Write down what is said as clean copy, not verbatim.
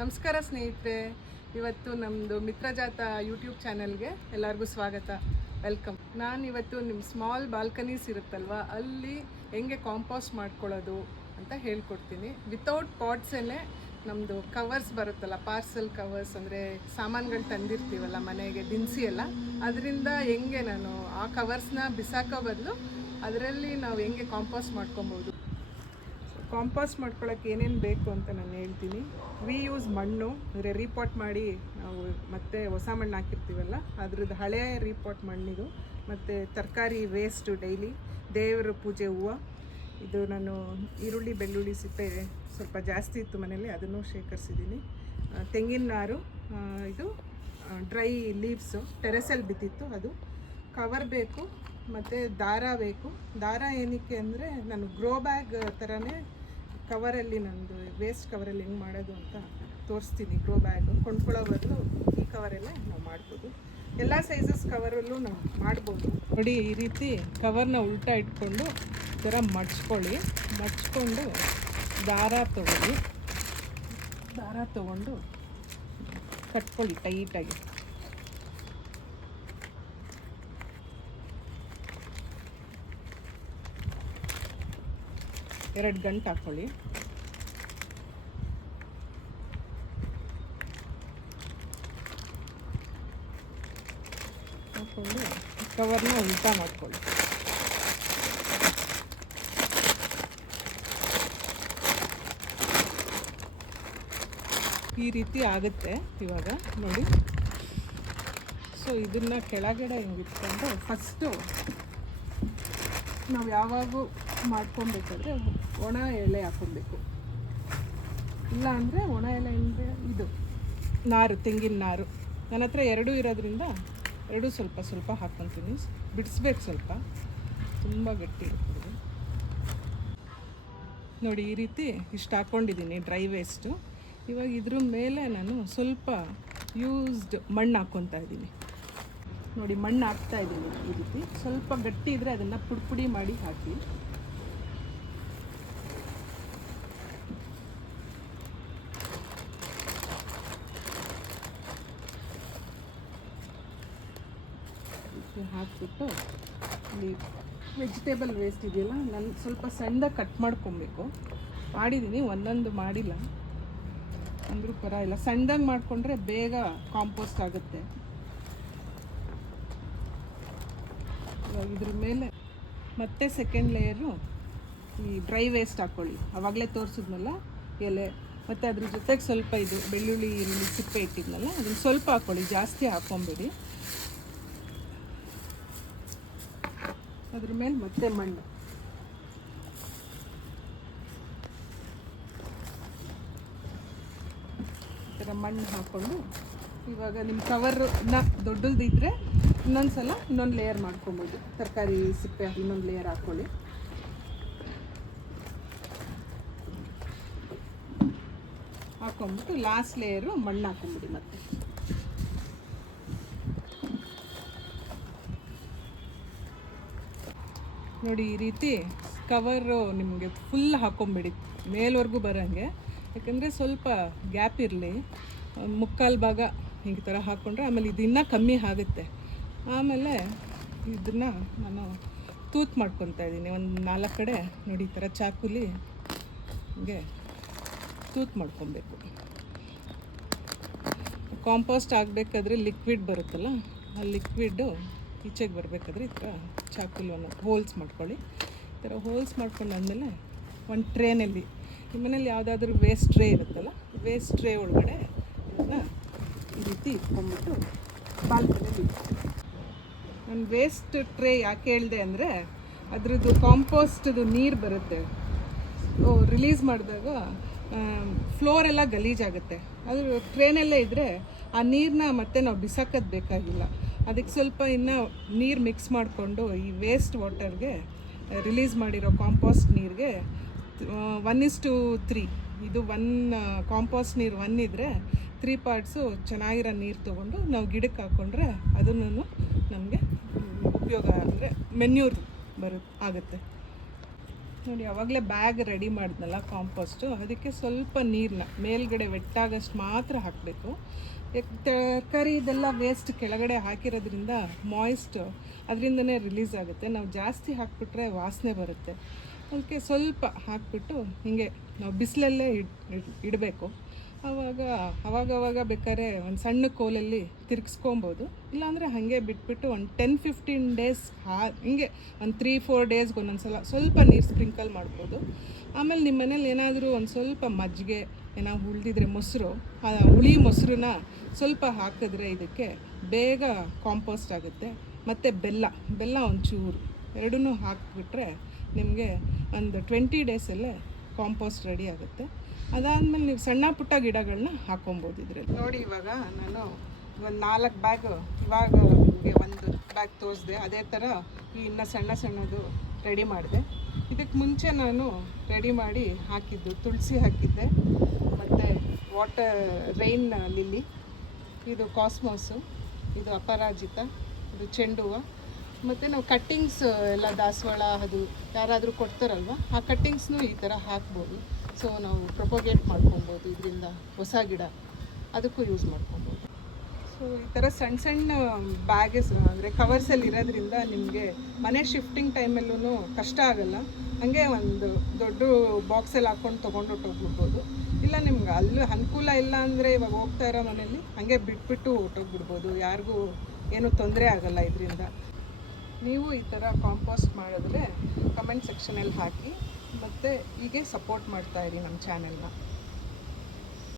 ನಮಸ್ಕಾರ ಸ್ನೇಹಿತರೆ, ಇವತ್ತು ನಮ್ಮದು ಮಿತ್ರಜಾತ ಯೂಟ್ಯೂಬ್ ಚಾನೆಲ್ಗೆ ಎಲ್ಲರಿಗೂ ಸ್ವಾಗತ, ವೆಲ್ಕಮ್. ನಾನು ಇವತ್ತು ನಿಮ್ಮ ಸ್ಮಾಲ್ ಬಾಲ್ಕನೀಸ್ ಇರುತ್ತಲ್ವ, ಅಲ್ಲಿ ಹೆಂಗೆ ಕಾಂಪೋಸ್ಟ್ ಮಾಡ್ಕೊಳ್ಳೋದು ಅಂತ ಹೇಳ್ಕೊಡ್ತೀನಿ. ವಿತೌಟ್ ಪಾಟ್ಸೇ ನಮ್ಮದು ಕವರ್ಸ್ ಬರುತ್ತಲ್ಲ, ಪಾರ್ಸಲ್ ಕವರ್ಸ್, ಅಂದರೆ ಸಾಮಾನುಗಳು ತಂದಿರ್ತೀವಲ್ಲ ಮನೆಗೆ, ದಿನಸಿ ಎಲ್ಲ, ಅದರಿಂದ ಹೆಂಗೆ ನಾನು ಆ ಕವರ್ಸ್ನ ಬಿಸಾಕೋ ಬದಲು ಅದರಲ್ಲಿ ನಾವು ಹೆಂಗೆ ಕಾಂಪೋಸ್ಟ್ ಮಾಡ್ಕೊಬೋದು. ಕಾಂಪೋಸ್ಟ್ ಮಾಡ್ಕೊಳ್ಳೋಕೆ ಏನೇನು ಬೇಕು ಅಂತ ನಾನು ಹೇಳ್ತೀನಿ. ರೀಯೂಸ್ ಮಣ್ಣು, ಅಂದರೆ ರೀಪಾಟ್ ಮಾಡಿ ನಾವು ಮತ್ತೆ ಹೊಸ ಮಣ್ಣು ಹಾಕಿರ್ತೀವಲ್ಲ ಅದ್ರದ್ದು ಹಳೆಯ ರೀಪಾಟ್ ಮಣ್ಣಿದು, ಮತ್ತು ತರಕಾರಿ ವೇಸ್ಟು, ಡೈಲಿ ದೇವರ ಪೂಜೆ ಹೂವು, ಇದು ನಾನು ಈರುಳ್ಳಿ ಬೆಳ್ಳುಳ್ಳಿ ಸಿಪ್ಪೆ ಸ್ವಲ್ಪ ಜಾಸ್ತಿ ಇತ್ತು ಮನೇಲಿ, ಅದನ್ನು ಶೇಖರಿಸಿದ್ದೀನಿ. ತೆಂಗಿನ ನಾರು, ಇದು ಡ್ರೈ ಲೀವ್ಸು ಟೆರೆಸಲ್ಲಿ ಬಿದ್ದಿತ್ತು, ಅದು ಕವರ್ ಬೇಕು, ಮತ್ತು ದಾರ ಬೇಕು. ದಾರ ಏನಕ್ಕೆ ಅಂದರೆ ನಾನು ಗ್ರೋ ಬ್ಯಾಗ್ ಥರನೇ ಕವರಲ್ಲಿ, ನಂದು ವೇಸ್ಟ್ ಕವರಲ್ಲಿ ಹೆಂಗೆ ಮಾಡೋದು ಅಂತ ತೋರಿಸ್ತೀನಿ. ಗ್ರೋ ಬ್ಯಾಗ್ ಕೊಂಡ್ಕೊಳ್ಳೋ ಬದಲು ಈ ಕವರೆಲ್ಲ ನಾವು ಮಾಡ್ಬೋದು. ಎಲ್ಲ ಸೈಜಸ್ ಕವರಲ್ಲೂ ನಾವು ಮಾಡ್ಬೋದು. ನೋಡಿ, ಈ ರೀತಿ ಕವರ್ನ ಉಲ್ಟಾ ಇಟ್ಕೊಂಡು ಈ ಥರ ಮಡ್ಚ್ಕೊಂಡು ದಾರ ತೊಗೊಂಡು ಕಟ್ಕೊಳ್ಳಿ ಟೈಟಾಗಿ. ಎರಡು ಗಂಟೆ ಹಾಕ್ಕೊಳ್ಳಿ. ಹಾಕ್ಕೊಂಡು ಕವರ್ನ ಉಲ್ಟಾ ಮಾಡ್ಕೊಳ್ಳಿ. ಈ ರೀತಿ ಆಗುತ್ತೆ ಇವಾಗ ನೋಡಿ. ಸೊ ಇದನ್ನು ಕೆಳಗಡೆ ಹಿಂಗೆ ಇಟ್ಕೊಂಡು ಫಸ್ಟು ನಾವು ಯಾವಾಗೂ ಮಾಡ್ಕೊಬೇಕಾದ್ರೆ ಒಣ ಎಲೆ ಹಾಕ್ಕೊಬೇಕು. ಇಲ್ಲ ಅಂದರೆ ಒಣ ಎಲೆ ಅಂದರೆ ಇದು ನಾರು, ತೆಂಗಿನ ನಾರು. ನನ್ನ ಹತ್ರ ಎರಡೂ ಇರೋದ್ರಿಂದ ಎರಡೂ ಸ್ವಲ್ಪ ಸ್ವಲ್ಪ ಹಾಕ್ಕೊತೀನಿ. ಬಿಡಿಸ್ಬೇಕು, ಸ್ವಲ್ಪ ತುಂಬ ಗಟ್ಟಿ ಇರ್ತದೆ ನೋಡಿ. ಈ ರೀತಿ ಇಷ್ಟು ಹಾಕ್ಕೊಂಡಿದ್ದೀನಿ ಡ್ರೈ ವೇಸ್ಟು. ಇವಾಗ ಇದ್ರ ಮೇಲೆ ನಾನು ಸ್ವಲ್ಪ ಯೂಸ್ಡ್ ಮಣ್ಣು ಹಾಕ್ಕೊತಾ ಇದ್ದೀನಿ ನೋಡಿ. ಮಣ್ಣು ಹಾಕ್ತಾ ಇದ್ದೀನಿ ಈ ರೀತಿ. ಸ್ವಲ್ಪ ಗಟ್ಟಿ ಇದ್ದರೆ ಅದನ್ನು ಪುಡಿ ಮಾಡಿ ಹಾಕಿ. ಹಾಕ್ಬಿಟ್ಟು ಇಲ್ಲಿ ವೆಜಿಟೇಬಲ್ ವೇಸ್ಟ್ ಇದೆಯಲ್ಲ, ನಾನು ಸ್ವಲ್ಪ ಸಣ್ಣದಾಗಿ ಕಟ್ ಮಾಡ್ಕೊಬೇಕು. ಮಾಡಿದ್ದೀನಿ, ಒಂದೊಂದು ಮಾಡಿಲ್ಲ ಅಂದರೂ ಪರವಾಗಿಲ್ಲ. ಸಣ್ಣದಾಗಿ ಮಾಡಿಕೊಂಡ್ರೆ ಬೇಗ ಕಾಂಪೋಸ್ಟ್ ಆಗುತ್ತೆ. ಇವಾಗ ಇದ್ರ ಮೇಲೆ ಮತ್ತೆ ಸೆಕೆಂಡ್ ಲೇಯರು ಈ ಡ್ರೈ ವೇಸ್ಟ್ ಹಾಕ್ಕೊಳ್ಳಿ. ಆವಾಗಲೇ ತೋರಿಸಿದ್ನಲ್ಲ ಎಲೆ, ಮತ್ತು ಅದ್ರ ಜೊತೆಗೆ ಸ್ವಲ್ಪ ಇದು ಬೆಳ್ಳುಳ್ಳಿ ಈರುಳ್ಳಿ ಸಿಪ್ಪೆ ಇಟ್ಟಿದ್ನಲ್ಲ, ಅದನ್ನು ಸ್ವಲ್ಪ ಹಾಕ್ಕೊಳ್ಳಿ, ಜಾಸ್ತಿ ಹಾಕ್ಕೊಂಬೇಡಿ. ಅದ್ರ ಮೇಲೆ ಮತ್ತೆ ಮಣ್ಣು, ಈ ಥರ ಮಣ್ಣು ಹಾಕ್ಕೊಂಡು ಇವಾಗ ನಿಮ್ಮ ಕವರ್ನ ದೊಡ್ಡದಿದ್ದರೆ ಇನ್ನೊಂದು ಲೇಯರ್ ಮಾಡ್ಕೊಬೋದು. ತರಕಾರಿ ಸಿಪ್ಪೆ ಇನ್ನೊಂದು ಲೇಯರ್ ಹಾಕ್ಕೊಳ್ಳಿ. ಹಾಕ್ಕೊಂಬಿಟ್ಟು ಲಾಸ್ಟ್ ಲೇಯರು ಮಣ್ಣು ಹಾಕ್ಕೊಂಬಿಡಿ. ಮತ್ತೆ ನೋಡಿ, ಈ ರೀತಿ ಕವರು ನಿಮಗೆ ಫುಲ್ ಹಾಕ್ಕೊಂಬಿಡಿ, ಮೇಲ್ವರೆಗೂ ಬರೋಂಗೆ. ಯಾಕಂದರೆ ಸ್ವಲ್ಪ ಗ್ಯಾಪ್ ಇರಲಿ. ಮುಕ್ಕಾಲು ಭಾಗ ಹಿಂಗೆ ಥರ ಹಾಕ್ಕೊಂಡ್ರೆ ಆಮೇಲೆ ಇದು ಇನ್ನೂ ಕಮ್ಮಿ ಆಗುತ್ತೆ. ಆಮೇಲೆ ಇದನ್ನು ನಾನು ತೂತು ಮಾಡ್ಕೊತಾ ಇದ್ದೀನಿ ಒಂದು 4 ಕಡೆ ನೋಡಿ. ಈ ಥರ ಚಾಕುಲಿ ಹಿಂಗೆ ತೂತು ಮಾಡ್ಕೊಬೇಕು. ಕಾಂಪೋಸ್ಟ್ ಆಗಬೇಕಾದ್ರೆ ಲಿಕ್ವಿಡ್ ಬರುತ್ತಲ್ಲ, ಆ ಲಿಕ್ವಿಡ್ಡು ಈಚೆಗೆ ಬರಬೇಕಾದ್ರೆ ಈ ಥರ ಚಾಕುಲಿ ಒಂದು ಹೋಲ್ಸ್ ಮಾಡ್ಕೊಳ್ಳಿ. ಈ ಥರ ಹೋಲ್ಸ್ ಮಾಡ್ಕೊಂಡಾದ್ಮೇಲೆ ಒಂದು ಟ್ರೇನಲ್ಲಿ, ನಿಮ್ಮ ಮನೇಲಿ ಯಾವುದಾದ್ರೂ ವೇಸ್ಟ್ ಟ್ರೇ ಇರುತ್ತಲ್ಲ, ವೇಸ್ಟ್ ಟ್ರೇ ಒಳಗಡೆ ಇದನ್ನು ಈ ರೀತಿ ಇಟ್ಕೊಂಡ್ಬಿಟ್ಟು ಬಾಲ್ಕನಿಯಲ್ಲಿ ಇಟ್ಕೊಂಡು. ನಾನು ವೇಸ್ಟ್ ಟ್ರೇ ಯಾಕೆ ಹೇಳಿದೆ ಅಂದರೆ, ಅದ್ರದ್ದು ಕಾಂಪೋಸ್ಟ್ದು ನೀರು ಬರುತ್ತೆ, ರಿಲೀಸ್ ಮಾಡಿದಾಗ ಫ್ಲೋರೆಲ್ಲ ಗಲೀಜಾಗುತ್ತೆ. ಅದು ಟ್ರೇನಲ್ಲೇ ಇದ್ದರೆ ಆ ನೀರನ್ನ ಮತ್ತೆ ನಾವು ಬಿಸಾಕೋದು ಬೇಕಾಗಿಲ್ಲ. ಅದಕ್ಕೆ ಸ್ವಲ್ಪ ಇನ್ನೂ ನೀರು ಮಿಕ್ಸ್ ಮಾಡಿಕೊಂಡು ಈ ವೇಸ್ಟ್ ವಾಟರ್ಗೆ ರಿಲೀಸ್ ಮಾಡಿರೋ ಕಾಂಪೋಸ್ಟ್ ನೀರಿಗೆ 1:3, ಇದು 1 ಕಾಂಪೋಸ್ಟ್ ನೀರು 1 ಇದ್ದರೆ 3 ಪಾರ್ಟ್ಸು ಚೆನ್ನಾಗಿರೋ ನೀರು ತೊಗೊಂಡು ನಾವು ಗಿಡಕ್ಕೆ ಹಾಕ್ಕೊಂಡ್ರೆ ಅದನ್ನು ನಮಗೆ ಉಪಯೋಗ, ಅಂದರೆ ಮೆನ್ಯೂರ್ ಆಗುತ್ತೆ. ನೋಡಿ ಆವಾಗಲೇ ಬ್ಯಾಗ್ ರೆಡಿ ಮಾಡಿದ್ನಲ್ಲ ಕಾಂಪೋಸ್ಟು, ಅದಕ್ಕೆ ಸ್ವಲ್ಪ ನೀರನ್ನ ಮೇಲ್ಗಡೆ ವೆಟ್ಟಾಗಷ್ಟು ಮಾತ್ರ ಹಾಕಬೇಕು. ತರಕಾರಿ ಇದೆಲ್ಲ ವೇಸ್ಟ್ ಕೆಳಗಡೆ ಹಾಕಿರೋದ್ರಿಂದ ಮಾಯ್ಸ್ಟ್ ಅದರಿಂದನೇ ರಿಲೀಸ್ ಆಗುತ್ತೆ. ನಾವು ಜಾಸ್ತಿ ಹಾಕಿಬಿಟ್ರೆ ವಾಸನೆ ಬರುತ್ತೆ. ಅದಕ್ಕೆ ಸ್ವಲ್ಪ ಹಾಕಿಬಿಟ್ಟು ಹೀಗೆ ನಾವು ಬಿಸಿಲಲ್ಲೇ ಇಡಬೇಕು. ಅವಾಗವಾಗ ಬೇಕಾದ್ರೆ ಒಂದು ಸಣ್ಣ ಕೋಲಲ್ಲಿ ತಿರ್ಗಿಸ್ಕೊಬೋದು. ಇಲ್ಲಾಂದರೆ ಹಾಗೆ ಬಿಟ್ಬಿಟ್ಟು ಒಂದು 10-15 ಡೇಸ್ ಹಿಂಗೆ ಒಂದು 3-4 ಡೇಸ್ಗೆ ಒಂದೊಂದು ಸಲ ಸ್ವಲ್ಪ ನೀರು ಸ್ಪ್ರಿಂಕಲ್ ಮಾಡ್ಬೋದು. ಆಮೇಲೆ ನಿಮ್ಮ ಮನೇಲಿ ಏನಾದರೂ ಒಂದು ಸ್ವಲ್ಪ ಮಜ್ಜಿಗೆ ಏನಾದ್ರು ಉಳಿದಿದ್ರೆ ಮೊಸರು, ಆ ಹುಳಿ ಮೊಸರನ್ನ ಸ್ವಲ್ಪ ಹಾಕಿದ್ರೆ ಇದಕ್ಕೆ ಬೇಗ ಕಾಂಪೋಸ್ಟ್ ಆಗುತ್ತೆ. ಮತ್ತು ಬೆಲ್ಲ ಒಂಚೂರು ಎರಡನ್ನೂ ಹಾಕಿಬಿಟ್ರೆ ನಿಮಗೆ ಒಂದು 20 ಡೇಸಲ್ಲೇ ಕಾಂಪೋಸ್ಟ್ ರೆಡಿ ಆಗುತ್ತೆ. ಅದಾದಮೇಲೆ ನೀವು ಸಣ್ಣ ಪುಟ್ಟ ಗಿಡಗಳನ್ನ ಹಾಕೊಬೋದು ಇದರಲ್ಲಿ. ನೋಡಿ ಇವಾಗ ನಾನು ಒಂದು 4 ಬ್ಯಾಗ್ ಇವಾಗ ನಿಮಗೆ ಒಂದು ಬ್ಯಾಗ್ ತೋರಿಸಿದೆ. ಅದೇ ಥರ ಇನ್ನು ಸಣ್ಣದು ರೆಡಿ ಮಾಡಿದೆ. ಇದಕ್ಕೆ ಮುಂಚೆ ನಾನು ರೆಡಿ ಮಾಡಿ ಹಾಕಿದ್ದು ತುಳಸಿ ಹಾಕಿದ್ದೆ, ಮತ್ತು ರೈನ್ ಲಿಲ್ಲಿ, ಇದು ಕಾಸ್ಮೋಸು, ಇದು ಅಪರಾಜಿತ, ಇದು ಚೆಂಡು ಹೂವು, ಮತ್ತು ನಾವು ಕಟ್ಟಿಂಗ್ಸ್ ಎಲ್ಲ ದಾಸವಾಳ ಅದು ಯಾರಾದರೂ ಕೊಡ್ತಾರಲ್ವ, ಆ ಕಟ್ಟಿಂಗ್ಸ್ನೂ ಈ ಥರ ಹಾಕ್ಬೋದು. ಸೊ ನಾವು ಪ್ರೊಪೋಗೇಟ್ ಮಾಡ್ಕೊಬೋದು. ಇದರಿಂದ ಹೊಸ ಗಿಡ ಅದಕ್ಕೂ ಯೂಸ್ ಮಾಡ್ಕೊಬೋದು. ಸೊ ಈ ಥರ ಸಣ್ಣ ಬ್ಯಾಗಸ್ ಅಂದರೆ ಕವರ್ಸಲ್ಲಿ ಇರೋದ್ರಿಂದ ನಿಮಗೆ ಮನೆ ಶಿಫ್ಟಿಂಗ್ ಟೈಮಲ್ಲೂ ಕಷ್ಟ ಆಗೋಲ್ಲ. ಹಾಗೆ ಒಂದು ದೊಡ್ಡ ಬಾಕ್ಸಲ್ಲಿ ಹಾಕ್ಕೊಂಡು ತೊಗೊಂಡೊಟ್ಟೋಗ್ಬಿಡ್ಬೋದು. ಇಲ್ಲ ನಿಮ್ಗೆ ಅಲ್ಲಿ ಅನುಕೂಲ ಇಲ್ಲ ಅಂದರೆ ಇವಾಗ ಹೋಗ್ತಾ ಇರೋ ಮನೇಲಿ ಹಾಗೆ ಬಿಟ್ಬಿಟ್ಟು ಹೊಟ್ಟೋಗ್ಬಿಡ್ಬೋದು. ಯಾರಿಗೂ ಏನೂ ತೊಂದರೆ ಆಗೋಲ್ಲ ಇದರಿಂದ. ನೀವು ಈ ಥರ ಕಾಂಪೋಸ್ಟ್ ಮಾಡಿದ್ರೆ ಕಮೆಂಟ್ ಸೆಕ್ಷನಲ್ಲಿ ಹಾಕಿ, ಮತ್ತು ಹೀಗೆ ಸಪೋರ್ಟ್ ಮಾಡ್ತಾಯಿರಿ ನಮ್ಮ ಚಾನೆಲ್ನ.